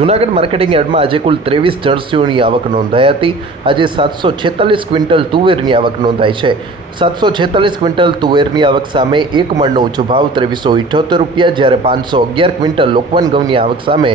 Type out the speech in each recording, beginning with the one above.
Junagadh marketing યાર્ડમાં આજે કુલ 23 જર્સીઓની આવક નોંધાઈ હતી। આજે 746 ક્વિન્ટલ તુવેરની આવક નોંધાઈ છે। 746 ક્વિન્ટલ તુવેરની આવક સામે એક મણનો ઊંચો ભાવ 2378 રૂપિયા, જ્યારે 511 ક્વિન્ટલ લોકવન ઘઉંની આવક સામે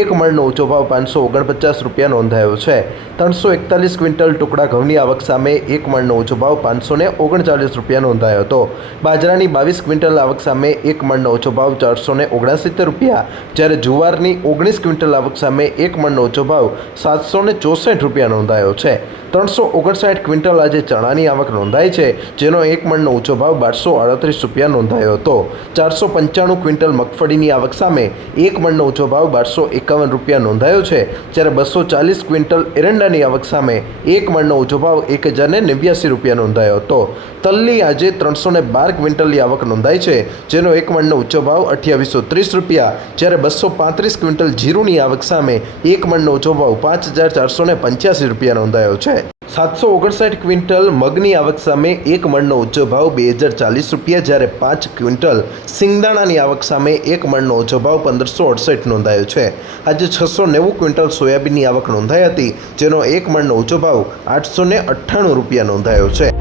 એક મણનો ઊંચો ભાવ 549 રૂપિયા નોંધાયો છે। 341 ક્વિન્ટલ ટુકડા ઘઉંની આવક સામે એક મણનો ઊંચો ભાવ 539 રૂપિયા નોંધાયો હતો। બાજરાની 22 ક્વિન્ટલ આવક સામે એક મણનો ઊંચો ભાવ 469 રૂપિયા, જ્યારે જુવારની 19 ક્વિન્ટલ આવક સામે એક મણનો ઊંચો ભાવ 764 રૂપિયા નોંધાયો છે। 359 ક્વિન્ટલ આજે ચણાની આવક નોંધાઈ છે, જેનો એક મણનો ઊંચો ભાવ 1238 રૂપિયા નોંધાયો હતો। 495 ક્વિન્ટલ મગફળીની આવક સામે એક મણનો ઊંચો ભાવ 1251 રૂપિયા નોંધાયો છે, જ્યારે 240 ક્વિન્ટલ એરંડાની આવક સામે એક મણનો ઊંચો ભાવ 1089 રૂપિયા નોંધાયો હતો। તલની આજે 312 ક્વિન્ટલની આવક નોંધાઈ છે, જેનો એક મણનો ઊંચો ભાવ 2830 રૂપિયા, જ્યારે 235 ક્વિન્ટલ જીરુની આવક સામે એક મણનો ઊંચો ભાવ 5485 રૂપિયા નોંધાયો છે। 759 ક્વિન્ટલ મગની આવક સામે એક મણનો ઊંચો ભાવ 2040 રૂપિયા, જ્યારે 5 ક્વિન્ટલ સિંગદાણાની આવક સામે એક મણનો ઊંચો ભાવ 1568 નોંધાયો છે। આજે 690 ક્વિન્ટલ સોયાબીનની આવક નોંધાઈ હતી, જેનો એક મણનો ઊંચો ભાવ 898 રૂપિયા નોંધાયો છે।